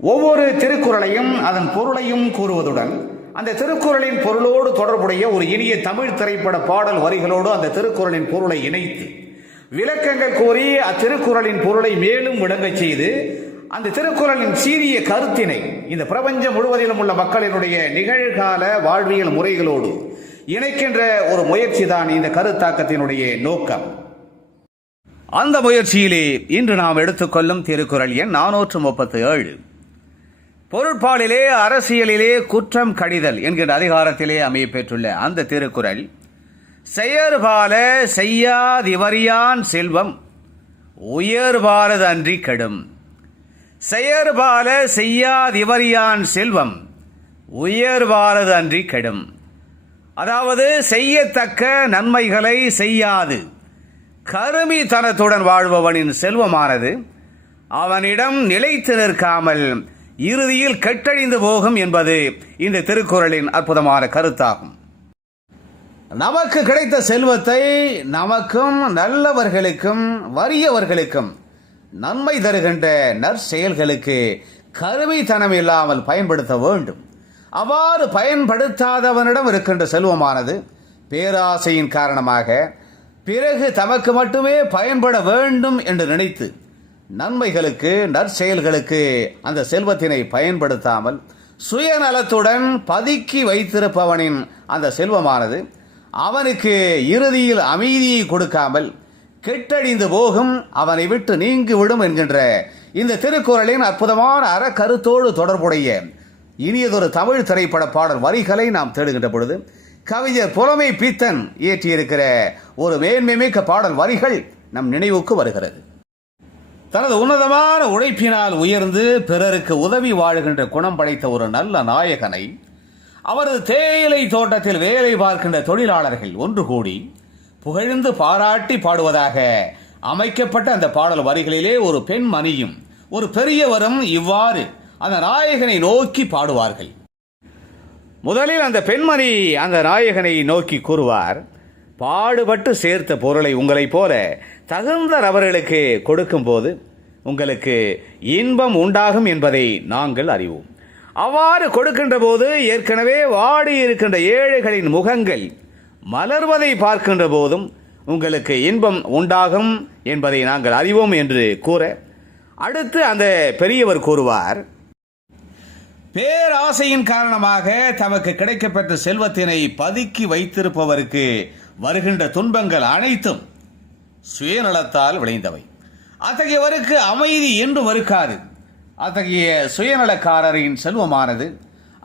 ஒவ்வொரு திருக்குறளையும் அதன் பொருளையும் கூறுவதுடன் அந்த திருக்குறளின் பொருளோடு தொடர்புடைய ஒரு இனிய தமிழ் திரைப்பட பாடல் வரிகளோடு அந்த திருக்குறளின் பொருளை இணைத்து விளக்கங்கள் கூறி அத்திருக்குறளின் பொருளை மேலும் விளங்கச் செய்து அந்த திருக்குறளின் சீரிய கருத்தினை இந்த பிரபஞ்சம் முழுவதிலும் உள்ள மக்களினுடைய நிகழ்கால வாழ்வியல் முறைகளோடு இணைக்கின்ற ஒரு முயற்சி தான் இந்த கருத்தாக்கத்தினுடைய நோக்கம். அந்த முயற்சியிலே இன்று நாம் எடுத்துக்கொள்ளும் திருக்குறள் எண் 437. பொருட்பாலிலே அரசியலிலே குற்றம் கடிதல் என்கிற அதிகாரத்திலே அமையப்பெற்றுள்ள அந்த திருக்குறள், செயற்பால செய்யாதிவரியான் செல்வம் உயர்பாலது அன்றி கெடும். செயற்பால செய்யாதிவரியான் செல்வம் உயர்பாலது அன்றி கெடும். அதாவது செய்யத்தக்க நன்மைகளை செய்யாது கருமித்தனத்துடன் வாழ்பவனின் செல்வமானது அவனிடம் நிலைத்து நிற்காமல் இறுதியில் கெட்டழிந்து போகும் என்பது இந்த திருக்குறளின் அற்புதமான கருத்தாகும். நமக்கு கிடைத்த செல்வத்தை நமக்கும் நல்லவர்களுக்கும் வறியவர்களுக்கும் நன்மை தருகின்ற நற்செயல்களுக்கு கருமித்தனம் இல்லாமல் பயன்படுத்த வேண்டும். அவ்வாறு பயன்படுத்தாதவனிடம் இருக்கின்ற செல்வமானது பேராசையின் காரணமாக பிறகு தமக்கு மட்டுமே பயன்பட வேண்டும் என்று நினைத்து நன்மைகளுக்கு நற்செயல்களுக்கு அந்த செல்வத்தினை பயன்படுத்தாமல் சுயநலத்துடன் பதுக்கி வைத்திருப்பவனின் அந்த செல்வமானது அவனுக்கு இறுதியில் அமைதியை கொடுக்காமல் கெட்டழிந்து போகும், அவனை விட்டு நீங்கிவிடும் என்கின்ற இந்த திருக்குறளின் அற்புதமான அறக்கருத்தோடு தொடர்புடைய இனியதொரு தமிழ் திரைப்பட பாடல் வரிகளை நாம் தேடுகின்ற பொழுது கவிஞர் புலமை பித்தன் இயற்றியிருக்கிற ஒரு மேன்மைமிக்க பாடல் வரிகள் நம் நினைவுக்கு வருகிறது. தனது உன்னதமான உழைப்பினால் உயர்ந்து பிறருக்கு உதவி வாழுகின்ற குணம் படைத்த ஒரு நல்ல நாயகனை அவரது தேயிலை தோட்டத்தில் வேலை பார்க்கின்ற தொழிலாளர்கள் ஒன்று கூடி புகழ்ந்து பாராட்டி பாடுவதாக அமைக்கப்பட்ட அந்த பாடல் வரிகளிலே ஒரு பெண்மணியும் ஒரு பெரியவரும் இவ்வாறு அந்த நாயகனை நோக்கி பாடுவார்கள். முதலில் அந்த பெண்மணி அந்த நாயகனை நோக்கி கூறுவார், பாடுபட்டு சேர்த்த பொருளை உங்களைப் போல தகுந்த நபர்களுக்கு கொடுக்கும் போது உங்களுக்கு இன்பம் உண்டாகும் என்பதை நாங்கள் அறிவோம். அவ்வாறு கொடுக்கின்ற போது ஏற்கனவே வாடி இருக்கின்ற ஏழைகளின் முகங்கள் மலர்வதை பார்க்கின்ற போதும் உங்களுக்கு இன்பம் உண்டாகும் என்பதை நாங்கள் அறிவோம் என்று கூற, அடுத்து அந்த பெரியவர் கூறுவார், பேராசையின் காரணமாக தமக்கு கிடைக்கப்பெற்ற செல்வத்தினை பதுக்கி வைத்திருப்பவருக்கு வருகின்ற துன்பங்கள் அனைத்தும் சுயநலத்தால் விளைந்தவை. அத்தகையவருக்கு அமைதி என்று மறுக்காது. அத்தகைய சுயநலக்காரரின் செல்வமானது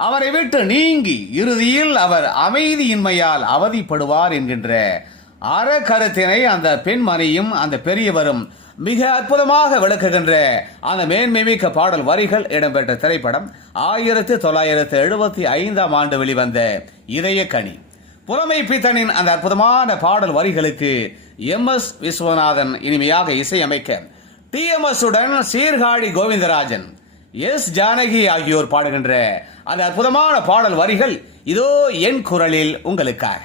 அவரை விட்டு நீங்கி இறுதியில் அவர் அமைதியின்மையால் அவதிப்படுவார் என்கின்ற அறக்கருத்தினை அந்த பெண்மணியும் அந்த பெரியவரும் மிக அற்புதமாக விளக்குகின்ற அந்த மேன்மைமிக்க பாடல் வரிகள் இடம்பெற்ற திரைப்படம் 1975 வெளிவந்த இதயக்கனி. புலமை பித்தனின் அந்த அற்புதமான பாடல் வரிகளுக்கு MS விஸ்வநாதன் இனிமையாக இசையமைக்க TMS உடன் சீர்காழி கோவிந்தராஜன், S ஜானகி ஆகியோர் பாடுகின்ற அந்த அற்புதமான பாடல் வரிகள் இதோ என் குரலில் உங்களுக்காக.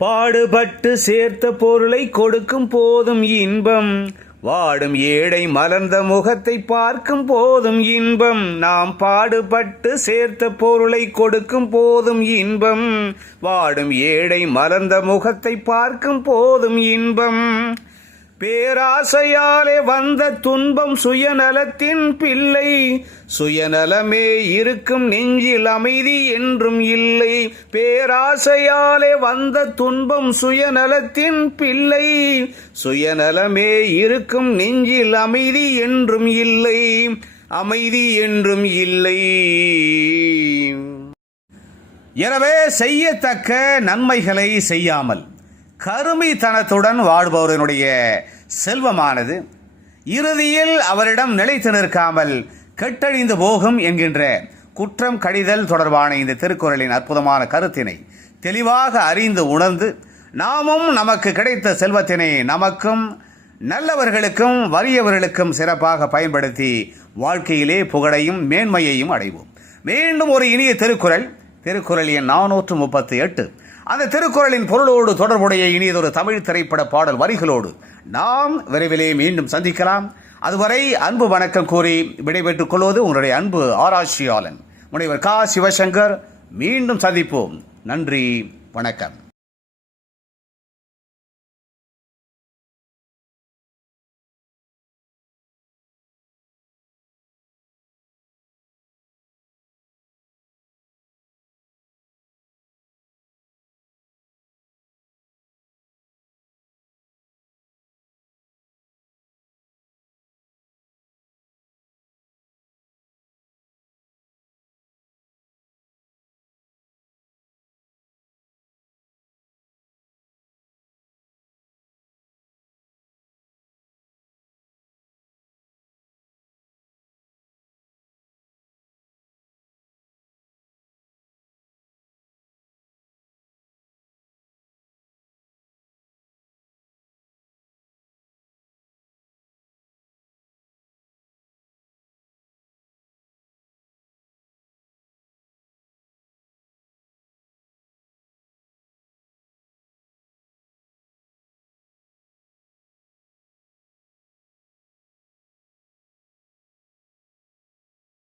பாடுபட்டு சேர்த்த பொருளை கொடுக்கும் போதும் இன்பம், வாடும் ஏழை மலர்ந்த முகத்தை பார்க்கும் போதும் இன்பம். நாம் பாடுபட்டு சேர்த்த பொருளை கொடுக்கும் போதும் இன்பம், வாடும் ஏழை மலர்ந்த முகத்தை பார்க்கும் போதும் இன்பம். பேராசையாலே வந்த துன்பம் சுயநலத்தின் பிள்ளை, சுயநலமே இருக்கும் நெஞ்சில் அமைதி என்றும் இல்லை. பேராசையாலே வந்த துன்பம் சுயநலத்தின் பிள்ளை, சுயநலமே இருக்கும் நெஞ்சில் அமைதி என்றும் இல்லை, அமைதி என்றும் இல்லை. எனவே செய்யத்தக்க நன்மைகளை செய்யாமல் கருமித்தனத்துடன் வாழ்பவர்களுடைய செல்வமானது இறுதியில் அவரிடம் நிலைத்து நிற்காமல் கெட்டழிந்து போகும் என்கின்ற குற்றம் கடிதல் தொடர்பான இந்த திருக்குறளின் அற்புதமான கருத்தினை தெளிவாக அறிந்து உணர்ந்து நாமும் நமக்கு கிடைத்த செல்வத்தினை நமக்கும் நல்லவர்களுக்கும் வறியவர்களுக்கும் சிறப்பாக பயன்படுத்தி வாழ்க்கையிலே புகழையும் மேன்மையையும் அடைவோம். மீண்டும் ஒரு இனிய திருக்குறள் எண் 438. அந்த திருக்குறளின் பொருளோடு தொடர்புடைய இனியதொரு தமிழ் திரைப்பட பாடல் வரிகளோடு நாம் விரைவிலே மீண்டும் சந்திக்கலாம். அதுவரை அன்பு வணக்கம் கூறி விடைபெற்றுக் கொள்வது உங்களுடைய அன்பு ஆராய்ச்சியாளன் முனைவர் கா. சிவசங்கர். மீண்டும் சந்திப்போம். நன்றி, வணக்கம்.